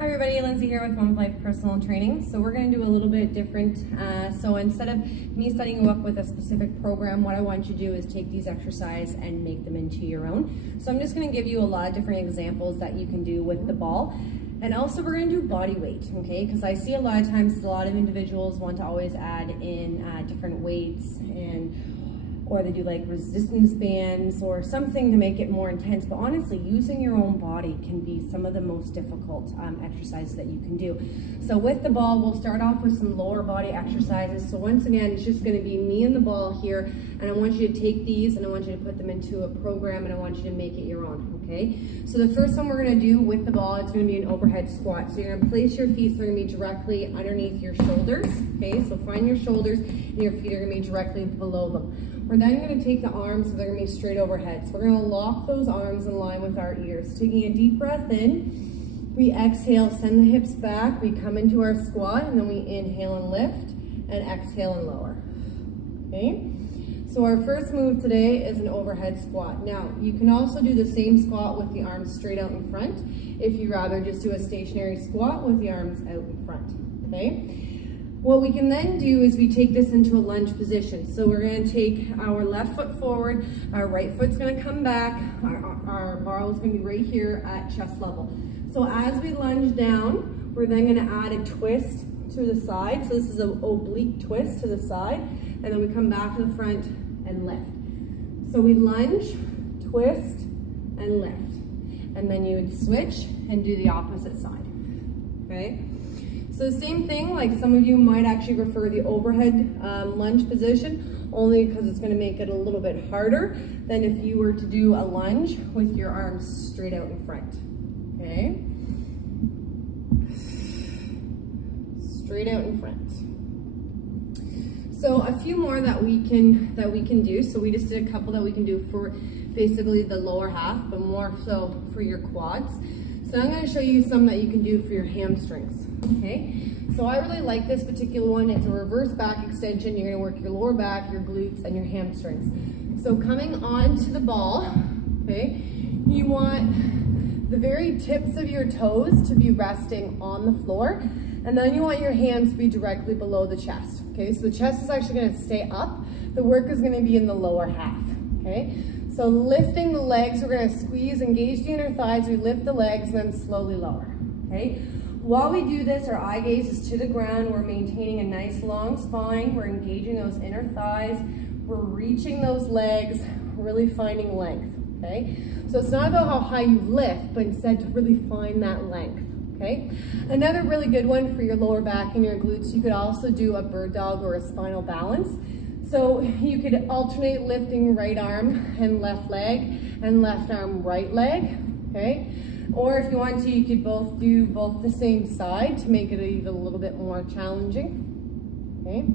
Hi everybody, Lindsay here with One Life Personal Training. So we're going to do a little bit different. So instead of me setting you up with a specific program, what I want you to do is take these exercises and make them into your own. So I'm just going to give you a lot of different examples that you can do with the ball. And also we're going to do body weight, okay? Because I see a lot of times a lot of individuals want to always add in different weights or they do like resistance bands or something to make it more intense. But honestly, using your own body can be some of the most difficult exercises that you can do. So with the ball, we'll start off with some lower body exercises. So once again, it's just gonna be me and the ball here, and I want you to take these and I want you to put them into a program and I want you to make it your own, okay? So the first one we're gonna do with the ball, it's gonna be an overhead squat. So you're gonna place your feet, so they're gonna be directly underneath your shoulders, okay? So find your shoulders and your feet are gonna be directly below them. We're then going to take the arms, so they're going to be straight overhead. So we're going to lock those arms in line with our ears. Taking a deep breath in, we exhale, send the hips back, we come into our squat, and then we inhale and lift, and exhale and lower. Okay? So our first move today is an overhead squat. Now, you can also do the same squat with the arms straight out in front, if you rather just do a stationary squat with the arms out in front. Okay? What we can then do is we take this into a lunge position. So we're going to take our left foot forward, our right foot's going to come back, our bar is going to be right here at chest level. So as we lunge down, we're then going to add a twist to the side. So this is an oblique twist to the side, and then we come back to the front and lift. So we lunge, twist, and lift. And then you would switch and do the opposite side, okay? So same thing, like some of you might actually prefer the overhead lunge position, only because it's going to make it a little bit harder than if you were to do a lunge with your arms straight out in front, okay? Straight out in front. So a few more that we can do. So we just did a couple that we can do for basically the lower half, but more so for your quads. So I'm going to show you some that you can do for your hamstrings, okay? So I really like this particular one. It's a reverse back extension. You're going to work your lower back, your glutes, and your hamstrings. So coming onto the ball, okay, you want the very tips of your toes to be resting on the floor, and then you want your hands to be directly below the chest, okay? So the chest is actually going to stay up. The work is going to be in the lower half, okay? So lifting the legs, we're going to squeeze, engage the inner thighs, we lift the legs, then slowly lower, okay? While we do this, our eye gaze is to the ground, we're maintaining a nice long spine, we're engaging those inner thighs, we're reaching those legs, really finding length, okay? So it's not about how high you lift, but instead to really find that length, okay? Another really good one for your lower back and your glutes, you could also do a bird dog or a spinal balance. So you could alternate lifting right arm and left leg and left arm, right leg, okay? Or if you want to, you could both do both the same side to make it even a little bit more challenging, okay?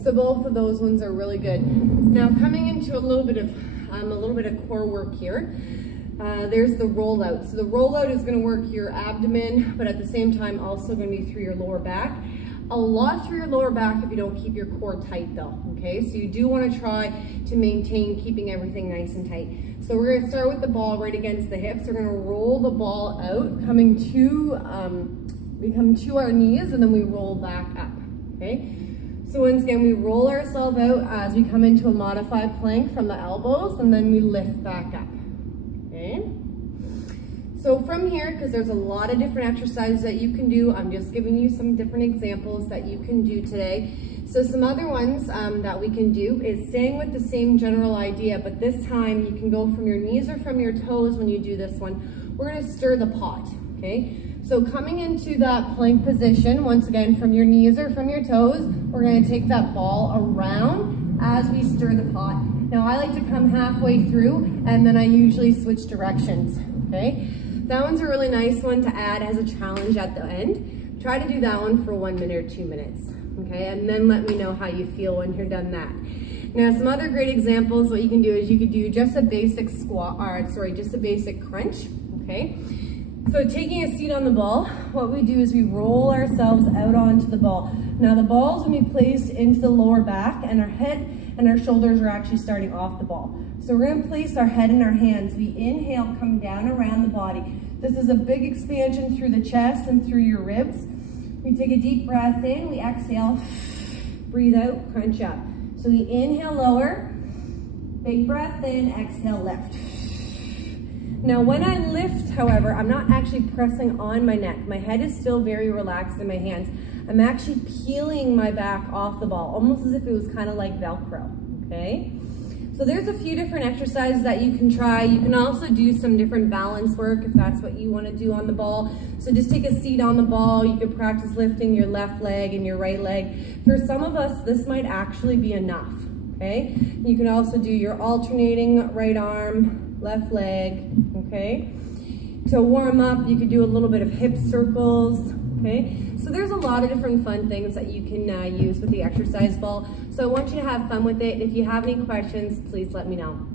So both of those ones are really good. Now coming into a little bit of core work here. There's the rollout. So the rollout is going to work your abdomen, but at the same time also going to be through your lower back. A lot through your lower back if you don't keep your core tight though, okay? So you do want to try to maintain keeping everything nice and tight. So we're going to start with the ball right against the hips. We're going to roll the ball out, we come to our knees and then we roll back up, okay? So once again, we roll ourselves out as we come into a modified plank from the elbows, and then we lift back up, okay? So from here, because there's a lot of different exercises that you can do, I'm just giving you some different examples that you can do today. So some other ones that we can do is staying with the same general idea, but this time you can go from your knees or from your toes when you do this one. We're going to stir the pot, okay? So coming into that plank position, once again, from your knees or from your toes, we're going to take that ball around as we stir the pot. Now I like to come halfway through and then I usually switch directions, okay? That one's a really nice one to add as a challenge at the end. Try to do that one for 1 minute or 2 minutes, okay? And then let me know how you feel when you're done that. Now some other great examples, what you can do is you could do just a basic squat, just a basic crunch, okay? So taking a seat on the ball, what we do is we roll ourselves out onto the ball. Now the ball's gonna be placed into the lower back and our head and our shoulders are actually starting off the ball. So we're gonna place our head in our hands. We inhale, come down around the body. This is a big expansion through the chest and through your ribs. We take a deep breath in, we exhale, breathe out, crunch up. So we inhale, lower, big breath in, exhale, lift. Now when I lift, however, I'm not actually pressing on my neck. My head is still very relaxed in my hands. I'm actually peeling my back off the ball, almost as if it was kind of like Velcro, okay? So there's a few different exercises that you can try. You can also do some different balance work if that's what you want to do on the ball. So just take a seat on the ball. You could practice lifting your left leg and your right leg. For some of us, this might actually be enough, okay? You can also do your alternating right arm, left leg, okay? To warm up, you could do a little bit of hip circles, okay? So there's a lot of different fun things that you can use with the exercise ball. So I want you to have fun with it. If you have any questions, please let me know.